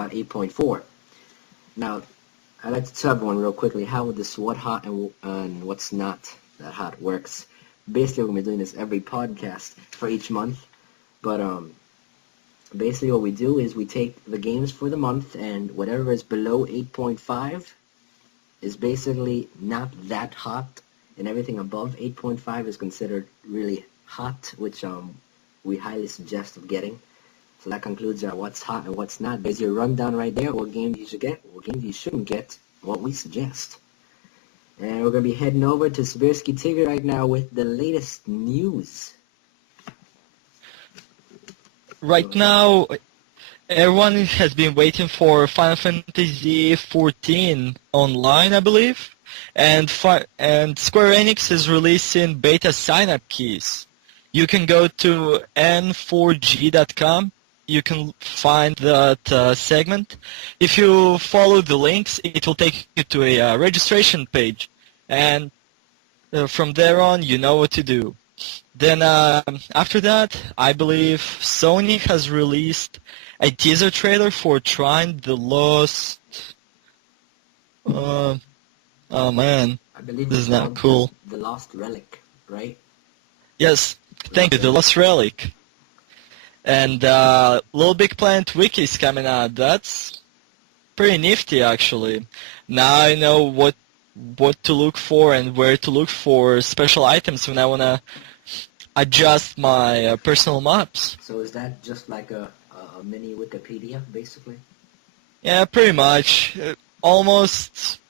about 8.4. Now, I'd like to tell everyone real quickly how this what hot and what's not that hot works. Basically, we're going to be doing this every podcast for each month. But basically what we do is we take the games for the month, and whatever is below 8.5 is basically not that hot, and everything above 8.5 is considered really hot, which we highly suggest of getting. So that concludes our what's hot and what's not. There's your rundown right there, what games you should get, what games you shouldn't get, what we suggest. And we're going to be heading over to Sibirski Tigger right now with the latest news. Right now, everyone has been waiting for Final Fantasy XIV Online, I believe, and Square Enix is releasing beta sign-up keys. You can go to n4g.com. You can find that segment. If you follow the links, it will take you to a registration page, and from there on, you know what to do. Then after that, I believe Sony has released a teaser trailer for Trine the Lost. Oh man, I believe this is not cool. The Lost Relic, right? Yes, thank you, the Lost Relic. And Little Big Planet Wiki is coming out. That's pretty nifty, actually. Now I know what to look for and where to look for special items when I want to adjust my personal maps. So is that just like a mini Wikipedia, basically? Yeah, pretty much. Almost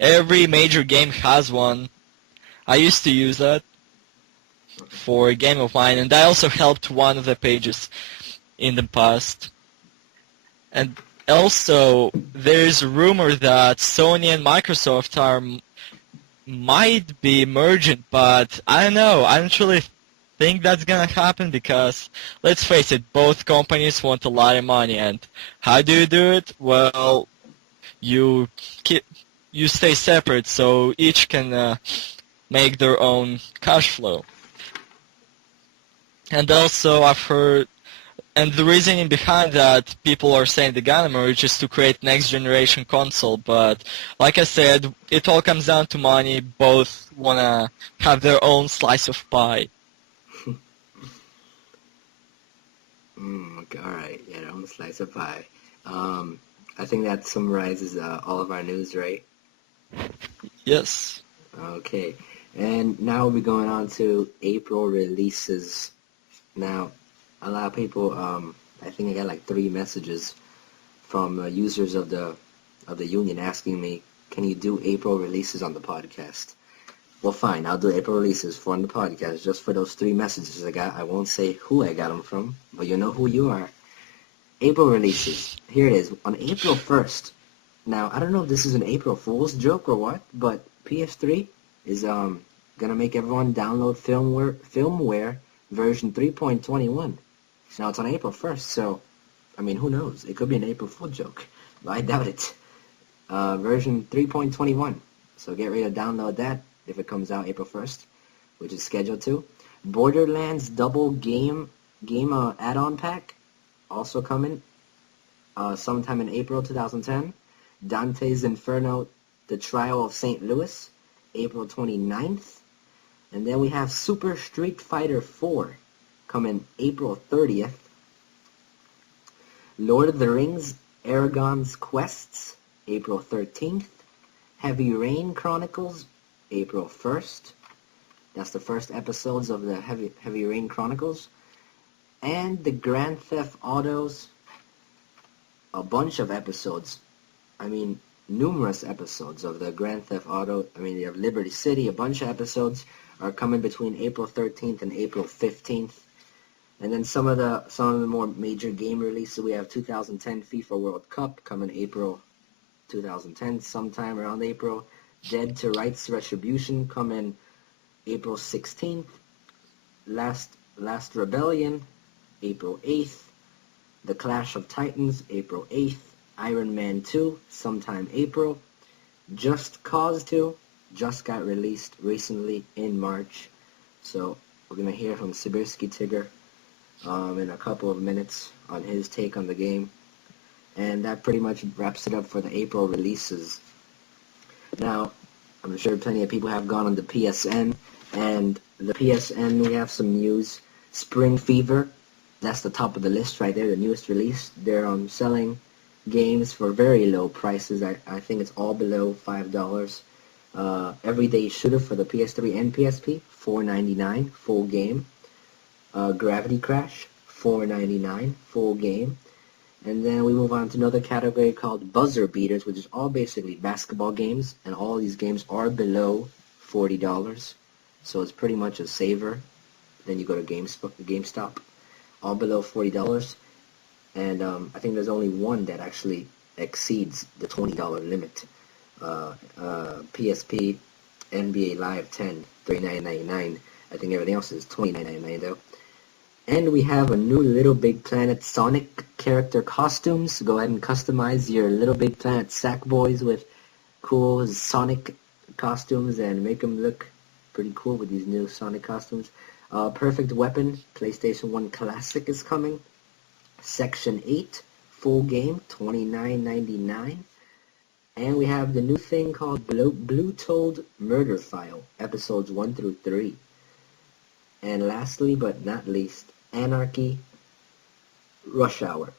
every major game has one. I used to use that for a game of mine, and I also helped one of the pages in the past. And also, there's a rumor that Sony and Microsoft might be merging, but I don't know. I don't really think that's gonna happen because, let's face it, both companies want a lot of money, and how do you do it? Well, you stay separate, so each can make their own cash flow. And also, I've heard, and the reasoning behind that, people are saying the gonna merge is to create next generation console, but like I said, it all comes down to money. Both wanna have their own slice of pie. Okay, alright, yeah, their own slice of pie. I think that summarizes all of our news, right? Yes. Okay, and now we'll be going on to April releases. Now, a lot of people, I think I got like 3 messages from users of the union asking me, can you do April releases on the podcast? Well, fine, I'll do April releases on the podcast just for those 3 messages I got. I won't say who I got them from, but you know who you are. April releases. Here it is. On April 1st. Now, I don't know if this is an April Fool's joke or what, but PS3 is going to make everyone download firmware version 3.21. Now, it's on April 1st, so, I mean, who knows? It could be an April Fool joke, but I doubt it. Version 3.21. So get ready to download that if it comes out April 1st, which is scheduled to. Borderlands double game add-on pack, also coming sometime in April 2010. Dante's Inferno, The Trial of St. Louis, April 29th. And then we have Super Street Fighter 4 coming April 30th. Lord of the Rings, Aragon's Quests, April 13th. Heavy Rain Chronicles, April 1st. That's the first episodes of the Heavy Rain Chronicles. And the Grand Theft Autos, a bunch of episodes. I mean, numerous episodes of the Grand Theft Auto. I mean, you have Liberty City, a bunch of episodes are coming between April 13th and April 15th. And then some of the more major game releases, we have 2010 FIFA World Cup coming April 2010, sometime around April. Dead to Rights Retribution coming April 16th. Last Rebellion, April 8th. The Clash of Titans, April 8th. Iron Man 2, sometime April. Just Cause 2 just got released recently in March. So we're going to hear from Sibirski Tigger in a couple of minutes on his take on the game. And that pretty much wraps it up for the April releases. Now, I'm sure plenty of people have gone on the PSN, and the PSN, we have some news. Spring Fever, that's the top of the list right there, the newest release. They're selling games for very low prices. I think it's all below $5. Everyday Shooter for the PS3 and PSP, $4.99 full game. Gravity Crash, $4.99 full game. And then we move on to another category called Buzzer Beaters, which is all basically basketball games, and all these games are below $40. So it's pretty much a saver. Then you go to GameStop, all below $40. And I think there's only one that actually exceeds the $20 limit. PSP NBA Live 10, $39.99. I think everything else is $29.99 though. And we have a new Little Big Planet Sonic character costumes. Go ahead and customize your Little Big Planet Sackboys with cool Sonic costumes and make them look pretty cool with these new Sonic costumes. Perfect Weapon PlayStation 1 Classic is coming. Section 8 full game, $29.99. And we have the new thing called Blue Toad Murder File, episodes 1 through 3. And lastly but not least, Anarchy Rush Hour,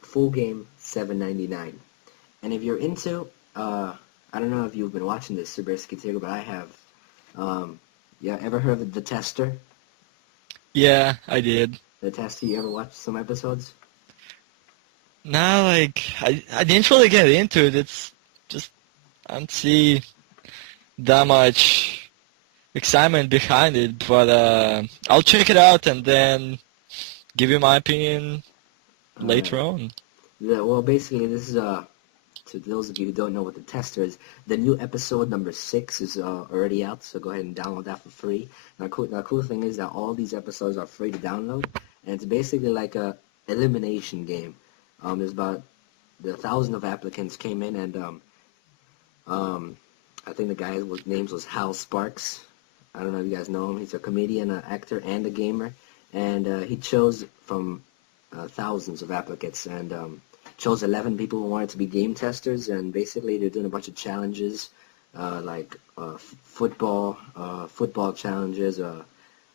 full game, $7.99. And if you're into, I don't know if you've been watching this, Subersky Tigger, but I have. Yeah, ever heard of The Tester? Yeah, I did. The Tester, you ever watched some episodes? No, like, I didn't really get into it. It's just, I don't see that much excitement behind it, but I'll check it out and then give you my opinion later on. Yeah, well, basically, this is, to those of you who don't know what The Tester is, the new episode number 6 is already out, so go ahead and download that for free. Now, the cool thing is that all these episodes are free to download, and it's basically like a elimination game. There's about 1,000 of applicants came in, and I think the guy's name was Hal Sparks. I don't know if you guys know him. He's a comedian, an actor, and a gamer. And he chose from thousands of applicants and chose 11 people who wanted to be game testers. And basically they're doing a bunch of challenges like football challenges,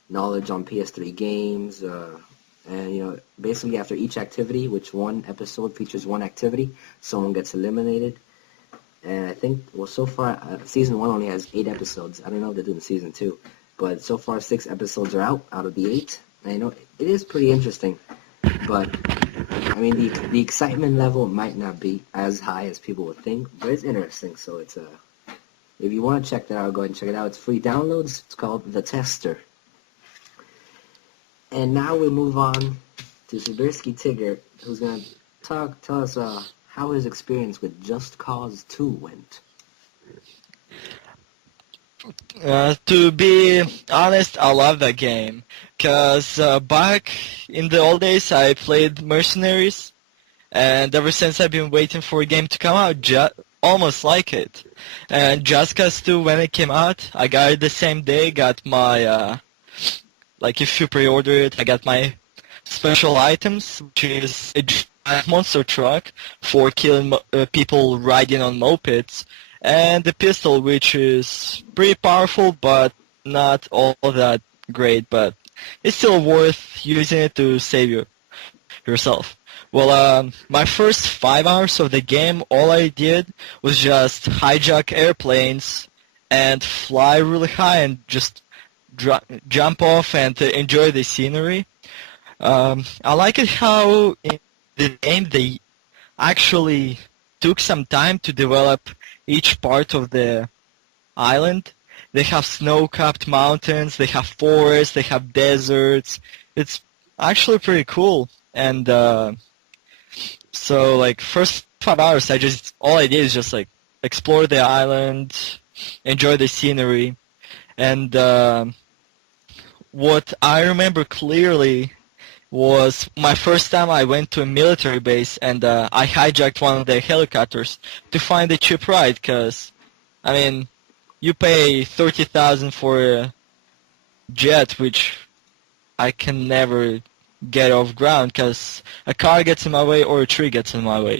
knowledge on PS3 games. And, you know, basically after each activity, which one episode features one activity, someone gets eliminated. And I think, well, so far, Season 1 only has 8 episodes. I don't know if they're doing Season 2. But so far, 6 episodes are out of the 8. And I know it is pretty interesting. But, I mean, the excitement level might not be as high as people would think. But it's interesting. So it's if you want to check that out, go ahead and check it out. It's free downloads. It's called The Tester. And now we move on to Subersky Tigger, who's going to tell us how his experience with Just Cause 2 went. To be honest, I love that game, because back in the old days I played Mercenaries, and ever since I've been waiting for a game to come out almost like it. And Just Cause 2, when it came out, I got it the same day, got my, like if you pre-order it, I got my special items, which is a giant monster truck for killing people riding on mopeds, and the pistol, which is pretty powerful, but not all that great, but it's still worth using it to save yourself. Well, my first 5 hours of the game, all I did was just hijack airplanes and fly really high and just jump off and enjoy the scenery. I like it how in the game they actually took some time to develop each part of the island. They have snow-capped mountains, they have forests, they have deserts. It's actually pretty cool. And so like first 5 hours all I did is just like explore the island, enjoy the scenery. And what I remember clearly was my first time I went to a military base, and I hijacked one of their helicopters to find a cheap ride, because, I mean, you pay $30,000 for a jet, which I can never get off ground, because a car gets in my way or a tree gets in my way.